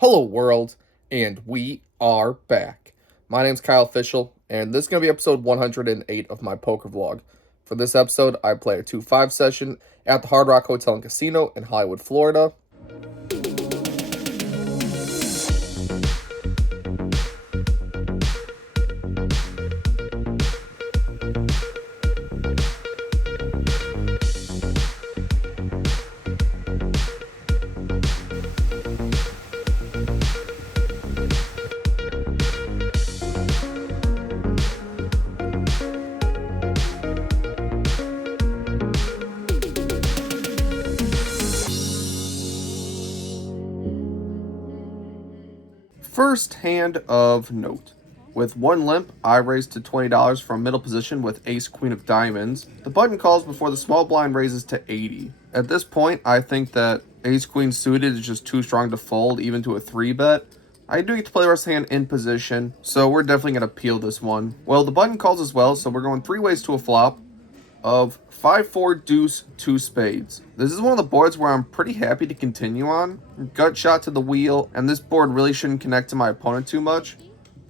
Hello, world, and we are back. My name's Kyle Fischl, and this is going to be episode 108 of my poker vlog. For this episode, I play a 2-5 session at the Hard Rock Hotel and Casino in Hollywood, Florida. First hand of note. With one limp, I raised to $20 from middle position with ace queen of diamonds. The button calls before the small blind raises to 80. At this point, I think that ace queen suited is just too strong to fold even to a 3-bet. I do get to play the rest of the hand in position, so we're definitely going to peel this one. Well, the button calls as well, so we're going 3 ways to a flop of 5-4 deuce 2 spades. This is one of the boards where I'm pretty happy to continue on. Gut shot to the wheel, and this board really shouldn't connect to my opponent too much.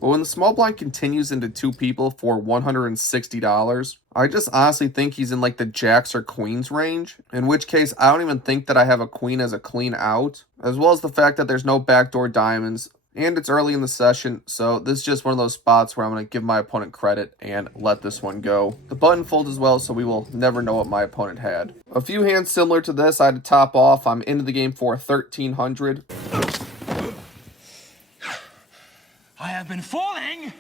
But when the small blind continues into 2 people for $160, I just honestly think he's in like the jacks or queens range, in which case I don't even think that I have a queen as a clean out, as well as the fact that there's no backdoor diamonds. And it's early in the session, so this is just one of those spots where I'm going to give my opponent credit and let this one go. The button folds as well, so we will never know what my opponent had. A few hands similar to this, I had to top off. I'm into the game for 1,300. I have been falling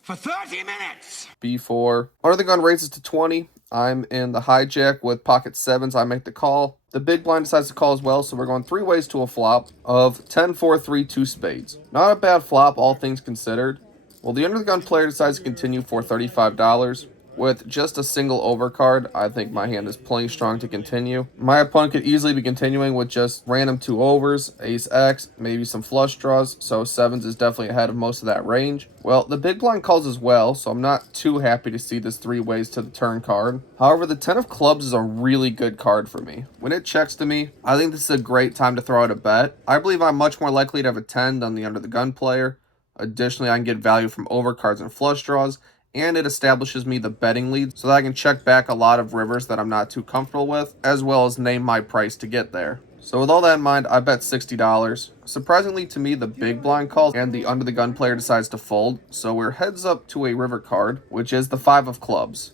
for 30 minutes! B4. Under the gun raises to 20. I'm in the hijack with pocket 7s. I make the call. The big blind decides to call as well, so we're going 3 ways to a flop of 10-4-3 2 spades. Not a bad flop, all things considered. Well, the under the gun player decides to continue for $35. With just a single overcard, I think my hand is plenty strong to continue. My opponent could easily be continuing with just random 2 overs, ace X, maybe some flush draws, so 7s is definitely ahead of most of that range. Well, the big blind calls as well, so I'm not too happy to see this 3 ways to the turn card. However, the 10 of clubs is a really good card for me. When it checks to me, I think this is a great time to throw out a bet. I believe I'm much more likely to have a 10 than the under the gun player. Additionally, I can get value from overcards and flush draws, and it establishes me the betting lead so that I can check back a lot of rivers that I'm not too comfortable with, as well as name my price to get there. So with all that in mind, I bet $60. Surprisingly to me, the big blind calls and the under the gun player decides to fold, so we're heads up to a river card, which is the 5 of clubs.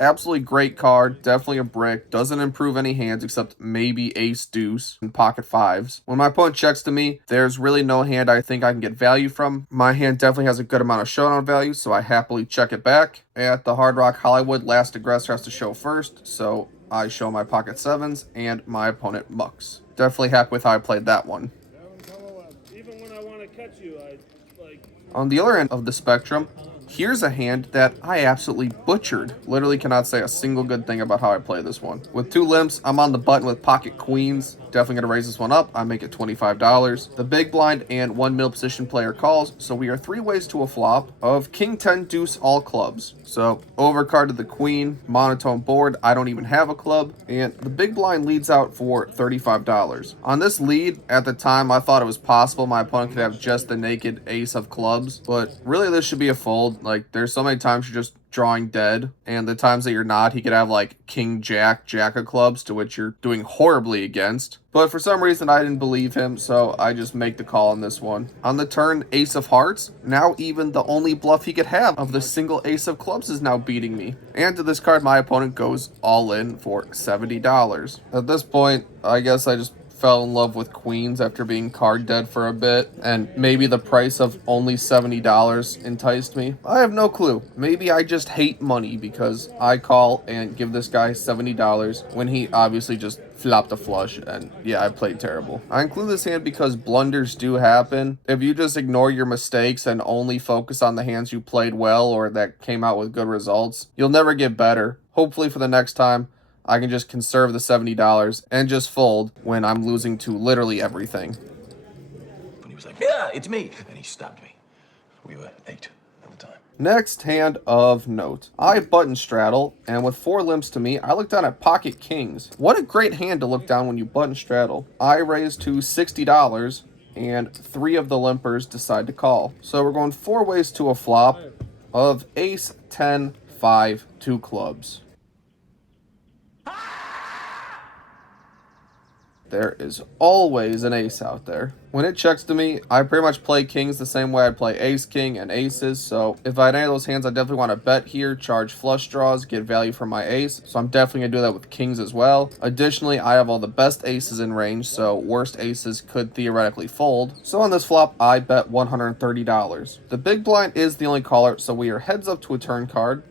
Absolutely great card, definitely a brick, doesn't improve any hands except maybe ace deuce and pocket 5s. When my opponent checks to me, there's really no hand I think I can get value from. My hand definitely has a good amount of showdown value, so I happily check it back. At the Hard Rock Hollywood, last aggressor has to show first, so I show my pocket 7s and my opponent mucks. Definitely happy with how I played that one. Even when I want to catch you, On the other end of the spectrum, here's a hand that I absolutely butchered. Literally cannot say a single good thing about how I play this one. With 2 limps, I'm on the button with pocket queens. Definitely going to raise this one up. I make it $25. The big blind and 1 middle position player calls, so we are 3 ways to a flop of king 10 deuce all clubs. So overcard to the queen, monotone board, I don't even have a club, and the big blind leads out for $35. On this lead, at the time, I thought it was possible my opponent could have just the naked ace of clubs, but really this should be a fold. Like, there's so many times you're just drawing dead, and the times that you're not, he could have like king jack, jack of clubs, to which you're doing horribly against. But for some reason I didn't believe him, so I just make the call on this one. On the turn, ace of hearts. Now even the only bluff he could have of the single ace of clubs is now beating me. And to this card, my opponent goes all in for $70. At this point, I guess I just fell in love with queens after being card dead for a bit, and maybe the price of only $70 enticed me. I have no clue. Maybe I just hate money because I call and give this guy $70 when he obviously just flopped a flush, and yeah, I played terrible. I include this hand because blunders do happen. If you just ignore your mistakes and only focus on the hands you played well or that came out with good results, you'll never get better. Hopefully for the next time, I can just conserve the $70 and just fold when I'm losing to literally everything. When he was like, yeah, it's me. And he stopped me. We were 8 at the time. Next hand of note. I button straddle, and with 4 limps to me, I look down at pocket kings. What a great hand to look down when you button straddle. I raise to $60, and 3 of the limpers decide to call. So we're going 4 ways to a flop of ace, 10, 5, 2 clubs. There is always an ace out there. When it checks to me, I pretty much play kings the same way I play ace, king, and aces. So if I had any of those hands, I definitely want to bet here, charge flush draws, get value from my ace. So I'm definitely going to do that with kings as well. Additionally, I have all the best aces in range, so worst aces could theoretically fold. So on this flop, I bet $130. The big blind is the only caller, so we are heads up to a turn card,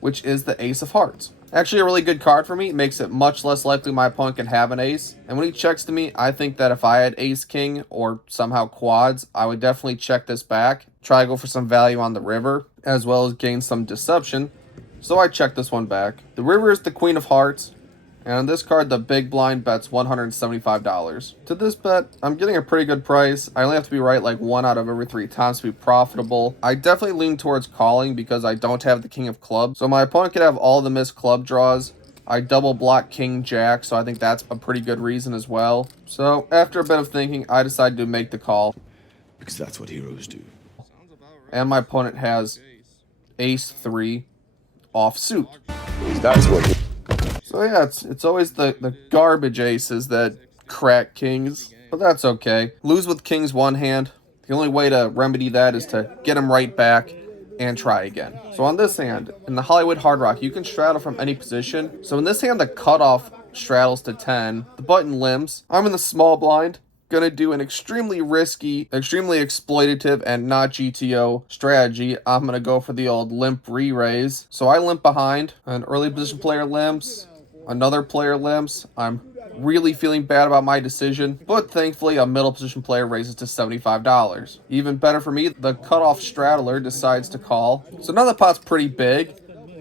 which is the ace of hearts. Actually a really good card for me. It makes it much less likely my opponent can have an ace. And when he checks to me, I think that if I had ace king or somehow quads, I would definitely check this back. Try to go for some value on the river, as well as gain some deception. So I check this one back. The river is the queen of hearts. And on this card, the big blind bets $175. To this bet, I'm getting a pretty good price. I only have to be right like 1 out of every 3 times to be profitable. I definitely lean towards calling because I don't have the king of clubs. So my opponent could have all the missed club draws. I double block king jack, so I think that's a pretty good reason as well. So after a bit of thinking, I decided to make the call. Because that's what heroes do. And my opponent has ace 3 offsuit. That's what. So yeah, it's always the garbage aces that crack kings, but that's okay. Lose with kings one hand. The only way to remedy that is to get them right back and try again. So on this hand, in the Hollywood Hard Rock, you can straddle from any position. So in this hand, the cutoff straddles to 10. The button limps. I'm in the small blind. Gonna do an extremely risky, extremely exploitative, and not GTO strategy. I'm gonna go for the old limp re-raise. So I limp behind. An early position player limps. Another player limps. I'm really feeling bad about my decision, but thankfully a middle position player raises to $75. Even better for me, the cutoff straddler decides to call. So now the pot's pretty big.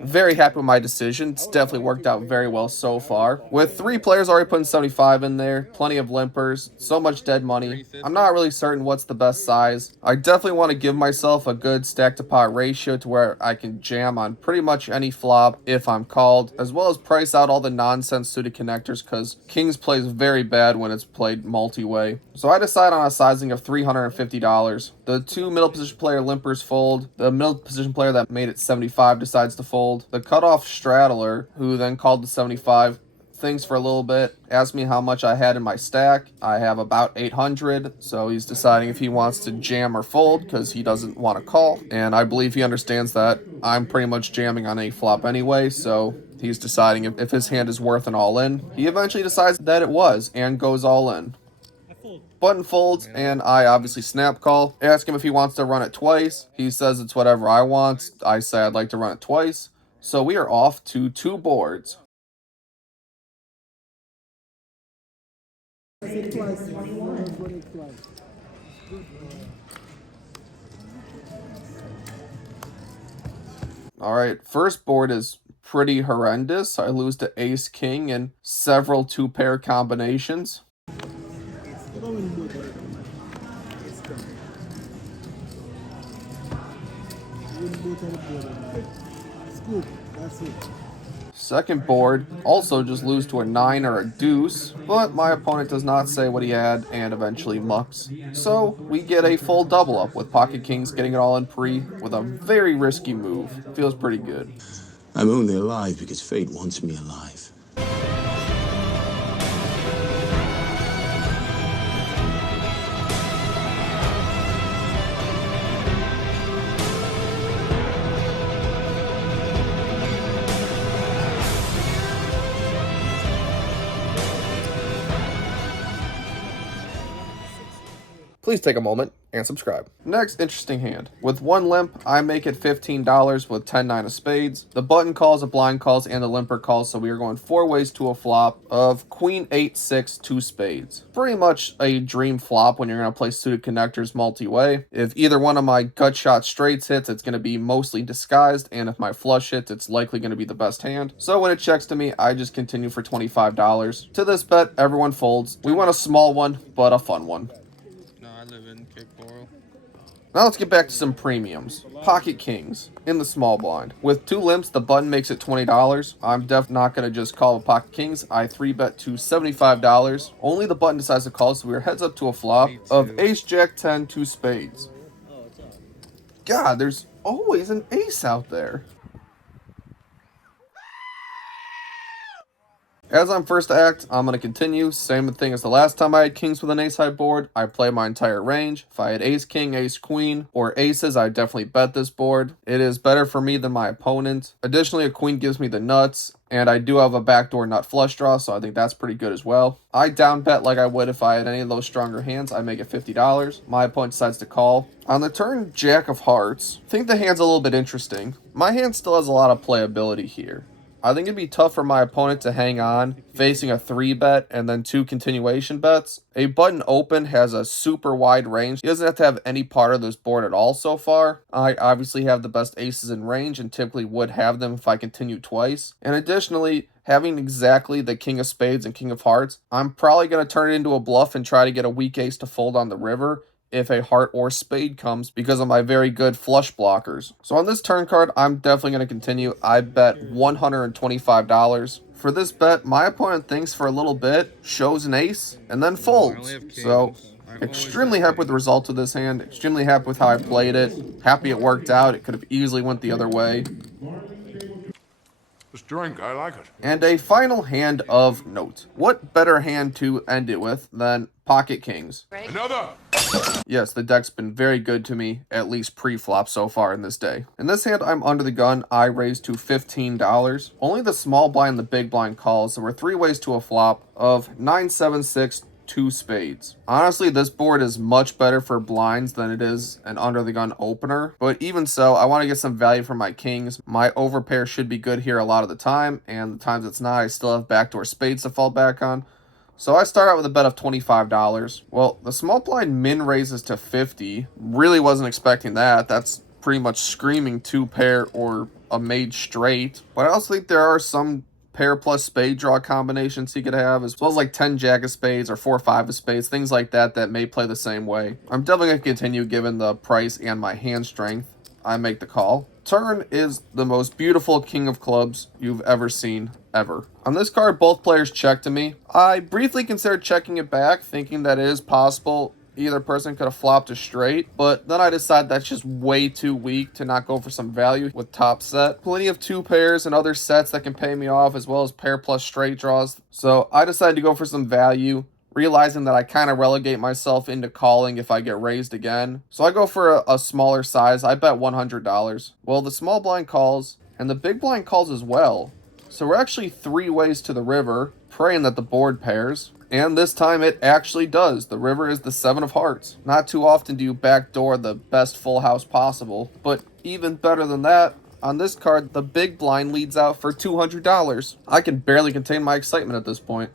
Very happy with my decision. It's definitely worked out very well so far. With 3 players already putting 75 in there, plenty of limpers, so much dead money. I'm not really certain what's the best size. I definitely want to give myself a good stack to pot ratio to where I can jam on pretty much any flop if I'm called, as well as price out all the nonsense suited connectors because kings plays very bad when it's played multi-way. So I decide on a sizing of $350. The 2 middle position player limpers fold. The middle position player that made it 75 decides to fold. The cutoff straddler, who then called the 75, thinks for a little bit, asked me how much I had in my stack. I have about 800, so he's deciding if he wants to jam or fold because he doesn't want to call. And I believe he understands that I'm pretty much jamming on a flop anyway, so he's deciding if his hand is worth an all-in. He eventually decides that it was and goes all in. Button folds, and I obviously snap call. Ask him if he wants to run it twice. He says it's whatever I want. I say I'd like to run it twice. So we are off to 2 boards. Alright, first board is pretty horrendous. I lose to ace king and several 2-pair combinations. Second board, also just lose to a 9 or a deuce, but my opponent does not say what he had and eventually mucks. So we get a full double up with pocket kings getting it all in pre with a very risky move. Feels pretty good. I'm only alive because fate wants me alive. Please take a moment and subscribe. Next interesting hand. With 1 limp, I make it $15 with 10-9 of spades. The button calls, the blind calls, and the limper calls, so we are going 4 ways to a flop of queen 8-6 2 spades. Pretty much a dream flop when you're going to play suited connectors multi-way. If either one of my gut shot straights hits, it's going to be mostly disguised, and if my flush hits, it's likely going to be the best hand. So when it checks to me, I just continue for $25. To this bet, everyone folds. We want a small one, but a fun one. Now let's get back to some premiums. Pocket kings in the small blind. With 2 limps, the button makes it $20. I'm definitely not going to just call with pocket kings. I 3-bet to $75. Only the button decides to call, so we're heads up to a flop of ace, jack, 10, 2 spades. God, there's always an ace out there. As I'm first to act, I'm going to continue. Same thing as the last time I had kings with an ace-high board. I play my entire range. If I had ace-king, ace-queen, or aces, I definitely bet this board. It is better for me than my opponent. Additionally, a queen gives me the nuts, and I do have a backdoor nut flush draw, so I think that's pretty good as well. I down bet like I would if I had any of those stronger hands. I make it $50. My opponent decides to call. On the turn, jack of hearts. I think the hand's a little bit interesting. My hand still has a lot of playability here. I think it'd be tough for my opponent to hang on, facing a 3-bet and then 2 continuation bets. A button open has a super wide range. He doesn't have to have any part of this board at all so far. I obviously have the best aces in range and typically would have them if I continue twice. And additionally, having exactly the king of spades and king of hearts, I'm probably going to turn it into a bluff and try to get a weak ace to fold on the river if a heart or spade comes because of my very good flush blockers. So on this turn card, I'm definitely going to continue. I bet $125. For this bet, my opponent thinks for a little bit, shows an ace, and then folds. So extremely happy with the result of this hand. Extremely happy with how I played it. Happy it worked out. It could have easily went the other way. This drink, I like it. And a final hand of note. What better hand to end it with than pocket kings? Another! Yes, the deck's been very good to me, at least pre-flop so far in this day. In this hand, I'm under the gun. I raised to $15. Only the small blind and the big blind calls. There were 3 ways to a flop of 9, 7, 6, 2 spades. Honestly, this board is much better for blinds than it is an under the gun opener, but even so, I want to get some value from my kings. My overpair should be good here a lot of the time, and the times it's not, I still have backdoor spades to fall back on. So I start out with a bet of $25. Well, the small blind min raises to 50. Really wasn't expecting that. That's pretty much screaming 2-pair or a made straight. But I also think there are some pair plus spade draw combinations he could have, as well as like 10 jack of spades or 4-5 of spades, things like that that may play the same way. I'm definitely going to continue given the price and my hand strength. I make the call. Turn is the most beautiful king of clubs you've ever seen, ever. On this card, both players check to me. I briefly considered checking it back, thinking that it is possible either person could have flopped a straight, but then I decided that's just way too weak to not go for some value with top set. Plenty of 2 pairs and other sets that can pay me off, as well as pair plus straight draws. So I decided to go for some value, realizing that I kind of relegate myself into calling if I get raised again. So I go for a smaller size. I bet $100. Well, the small blind calls, and the big blind calls as well. So we're actually 3 ways to the river, praying that the board pairs. And this time it actually does. The river is the 7 of hearts. Not too often do you backdoor the best full house possible. But even better than that, on this card, the big blind leads out for $200. I can barely contain my excitement at this point.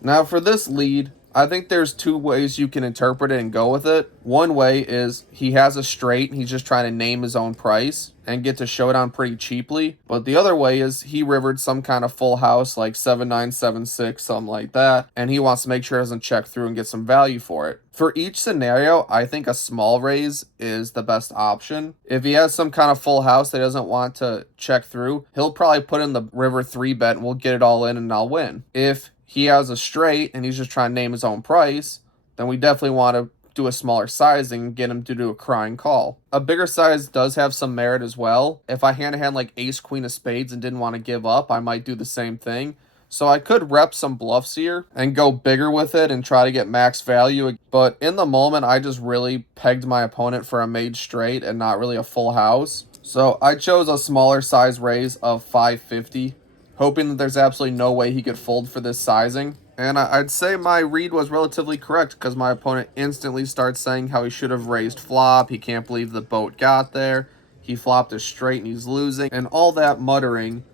Now for this lead, I think there's 2 ways you can interpret it and go with it. One way is he has a straight and he's just trying to name his own price and get to showdown pretty cheaply. But the other way is he rivered some kind of full house like 7-9, 7-6, something like that, and he wants to make sure it doesn't check through and get some value for it. For each scenario, I think a small raise is the best option. If he has some kind of full house that he doesn't want to check through, he'll probably put in the river 3-bet and we'll get it all in and I'll win. If he has a straight and he's just trying to name his own price, then we definitely want to do a smaller sizing and get him to do a crying call. A bigger size does have some merit as well. If I hand a hand like ace queen of spades and didn't want to give up, I might do the same thing. So I could rep some bluffs here and go bigger with it and try to get max value. But in the moment, I just really pegged my opponent for a made straight and not really a full house. So I chose a smaller size raise of 550, hoping that there's absolutely no way he could fold for this sizing. And I'd say my read was relatively correct because my opponent instantly starts saying how he should have raised flop. He can't believe the boat got there. He flopped a straight and he's losing. And all that muttering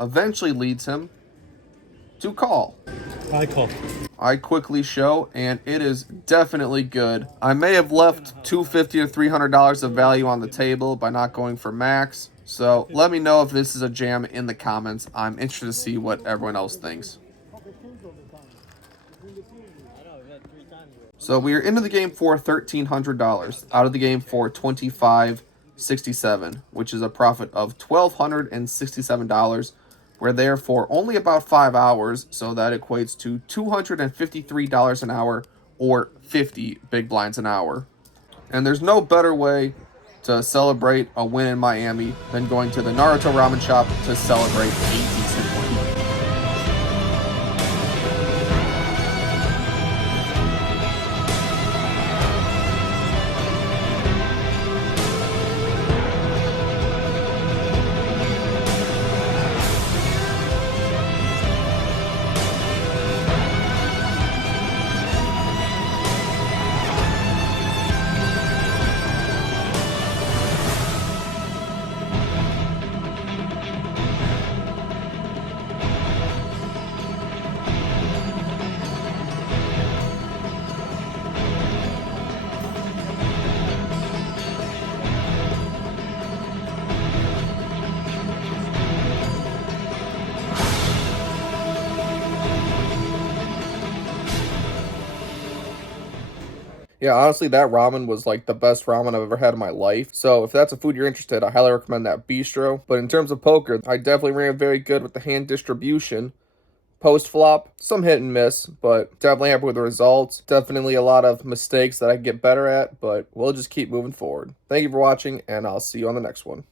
eventually leads him to call. I call. I quickly show, and it is definitely good. I may have left $250 or $300 of value on the table by not going for max. So let me know if this is a jam in the comments. I'm interested to see what everyone else thinks. So we are into the game for $1,300, out of the game for $25.67, which is a profit of $1,267. We're there for only about 5 hours, so that equates to $253 an hour or 50 big blinds an hour. And there's no better way to celebrate a win in Miami than going to the Naruto Ramen Shop to celebrate a decent win. Yeah, honestly, that ramen was like the best ramen I've ever had in my life. So if that's a food you're interested, I highly recommend that bistro. But in terms of poker, I definitely ran very good with the hand distribution. Post flop, some hit and miss, but definitely happy with the results. Definitely a lot of mistakes that I can get better at, but we'll just keep moving forward. Thank you for watching, and I'll see you on the next one.